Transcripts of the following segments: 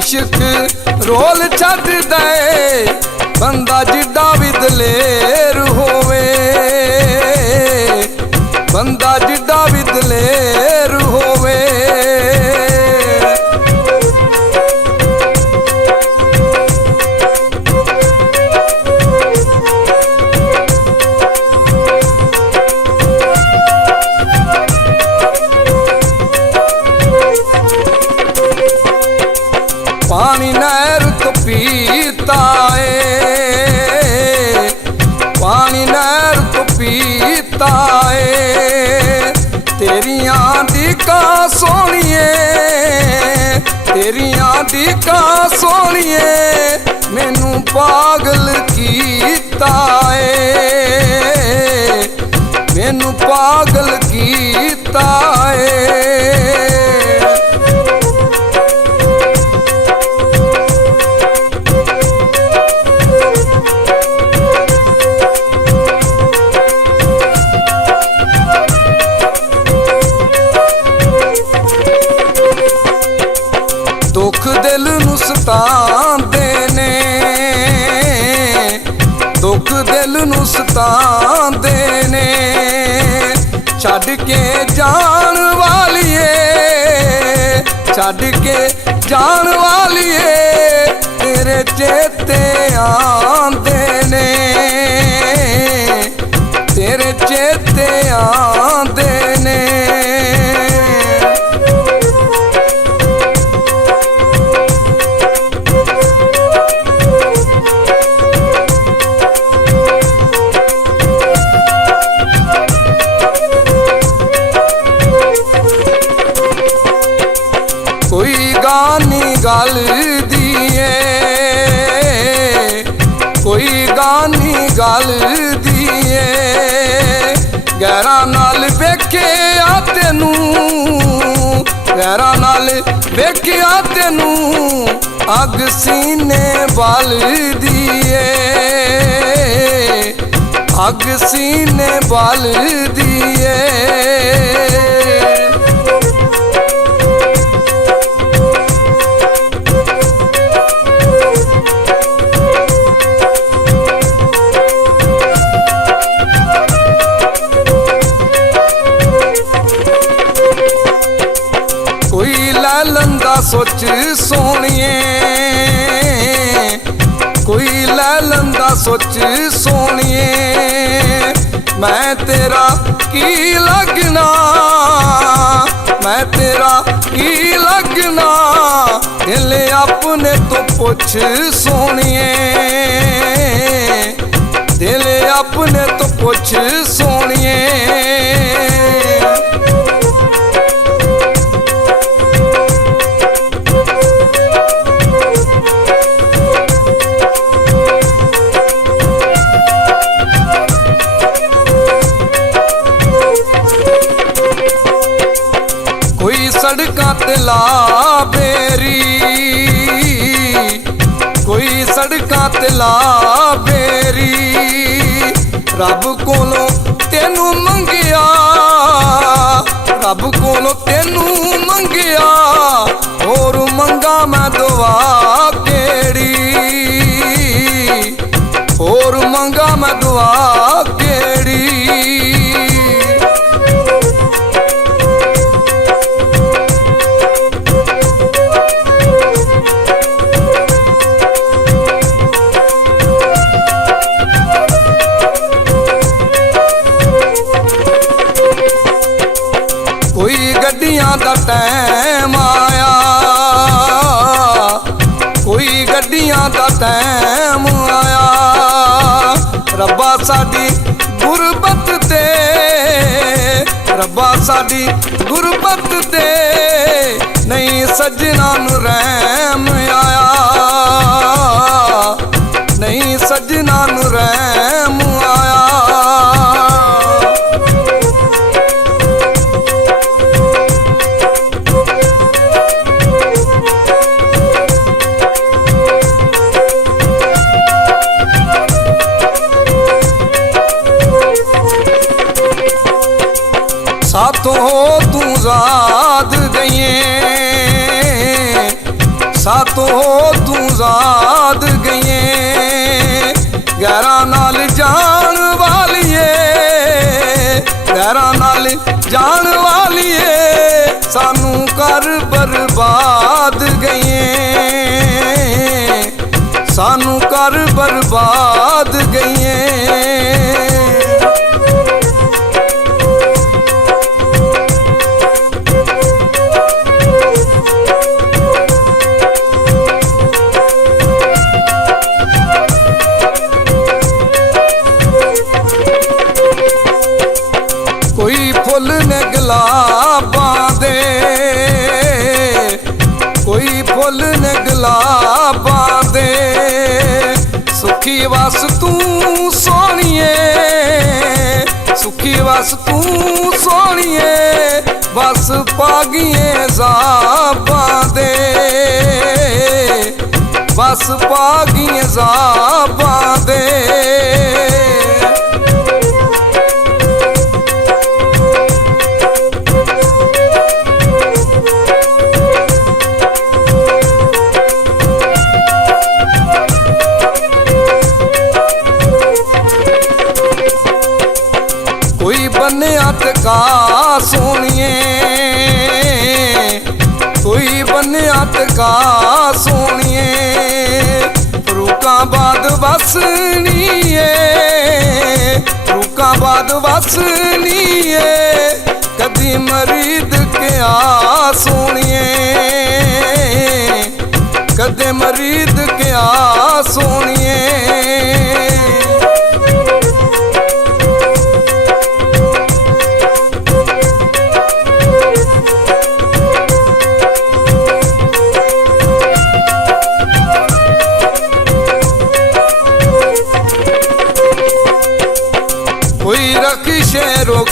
इश्क रोल छड्ड दे बंदा जिड्डा भी दलेर होवे, बंदा जिड्डा भी दलेर होवे। पानी नहर तो पीता है, पानी नहर तो पीता है। तेरियां डीका सोनिए, तेरियां डीका सोनिए मैनू पागल कीता है, मैनू पागल कीता है। दुख दिल नूं सतांदे ने, दुख दिल नूं सतांदे ने। छड्ड के जान वालिए, छड्ड के जान वालिए तेरे चेते आंदे ने, तेरे चेते आंदे ने। कोई गानी गल दिए, कोई गानी गल दिए। गैरा नाल वेखिया तेनू, गैरा नाल वेखिया तेनू अग सीने बल दिए, अग सीने बल दिए। कोई लैलन दा सोच सोनिए, कोई लैलन दा सोच सोनिए। मैं तेरा की लगना, मैं तेरा की लगना। दिल अपने तो पुछ सोनिए, दिल अपने तो पुछ सोनिए। कोई सड़कां ते ला बेरी, कोई सड़कां ते ला बेरी। रब कोलों तेनू मंगिया, रब कोलों तेनू मंगिया। होर मंगा मैं दुआ केड़ी, होर मंगा मैं दुआ केड़ी। कोई गड्डियां दा टैम आया, कोई गड्डियां दा टैम आया। रब्बा साडी गुरबत ते, रब्बा साडी गुरबत ते नहीं सजना नूं रहम आया, नहीं सजना नूं रहम आया। साथों तू ज़ाद गईए, ਸਾਤੋਂ ਤੂੰ ਜ਼ਾਦ ਗਈਏ। ਗੈਰਾਂ ਨਾਲ ਜਾਣ ਵਾਲੀਏ, ਗੈਰਾਂ ਨਾਲ ਜਾਣ ਵਾਲੀਏ, ਸਾਨੂੰ ਕਰ ਬਰਬਾਦ ਗਈਏ, ਸਾਨੂੰ ਕਰ ਬਰਬਾਦ ਗਈਏ। ਕੋਈ ਫੁੱਲ ਨੇ ਗੁਲਾਬਾਂ ਦੇ, ਕੋਈ ਫੁੱਲ ਨੇ ਗੁਲਾਬਾਂ ਦੇ, ਸੁਖੀ ਵਸ ਤੂੰ ਸੋਹਣੀਏ, ਸੁਖੀ ਵਸ ਤੂੰ ਸੋਹਣੀਏ, ਬਸ ਪਾਗੀਏ ਜ਼ਾਬਾਂ ਦੇ, ਬਸ ਪਾਗੀਏ ਜ਼ਾਬਾਂ ਦੇ। ਕੋਈ ਬੰਨਿਆ ਤੇ ਕਾ ਸੋਹਣੀਏ, ਕੋਈ ਬੰਨਿਆ ਤੇ ਕਾ ਸੋਹਣੀਏ, ਫਰੂਕਾਬਾਦ ਵਸਣੀਏ, ਫਰੂਕਾਬਾਦ ਵਸਣੀਏ, ਕਦੀ ਮਰੀਦ ਕਿਆ ਸੋਹਣੀਏ, ਕਦੇ ਮਰੀਦ ਕਿਆ ਸੋਹਣੀਏ। ਕੋਈ ਰਕਸ਼ੇ ਰੁਕ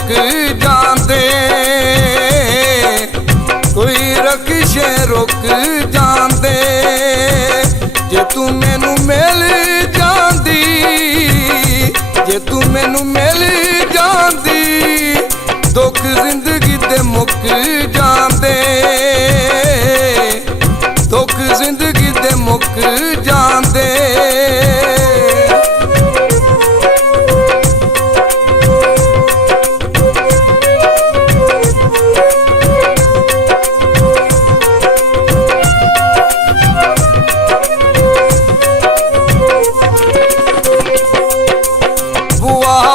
ਜਾਂਦੇ, ਕੋਈ ਰਕਸ਼ੇ ਰੁਕ ਜਾਂਦੇ, ਜੇ ਤੂੰ ਮੈਨੂੰ ਮਿਲ ਜਾਂਦੀ, ਜੇ ਤੂੰ ਮੈਨੂੰ ਮਿਲ ਜਾਂਦੀ, ਦੁੱਖ ਜ਼ਿੰਦਗੀ ਦੇ ਮੁੱਕ ਜਾਂਦੇ, ਦੁੱਖ ਜ਼ਿੰਦਗੀ ਦੇ ਮੁੱਕ ਜਾਂਦੇ।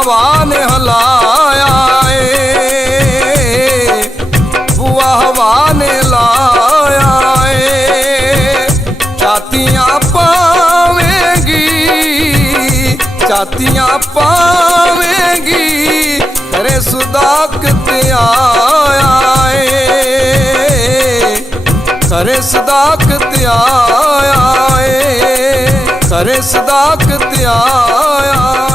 ਹਵਾ ਨੇ ਹਿਲਾਇਆ ਏ, ਬੂਆ ਹਵਾ ਨੇ ਲਾਇਆ ਏ, ਛਾਤੀਆਂ ਪਾਵੇਂਗੀ, ਛਾਤੀਆਂ ਪਾਵੇਂਗੀ, ਕਰੇ ਸਦਾਕਤ ਆਇਆ ਏ, ਕਰੇ ਸਦਾਕਤ ਆਇਆ ਏ, ਕਰੇ ਸਦਾਕਤ ਆਇਆ।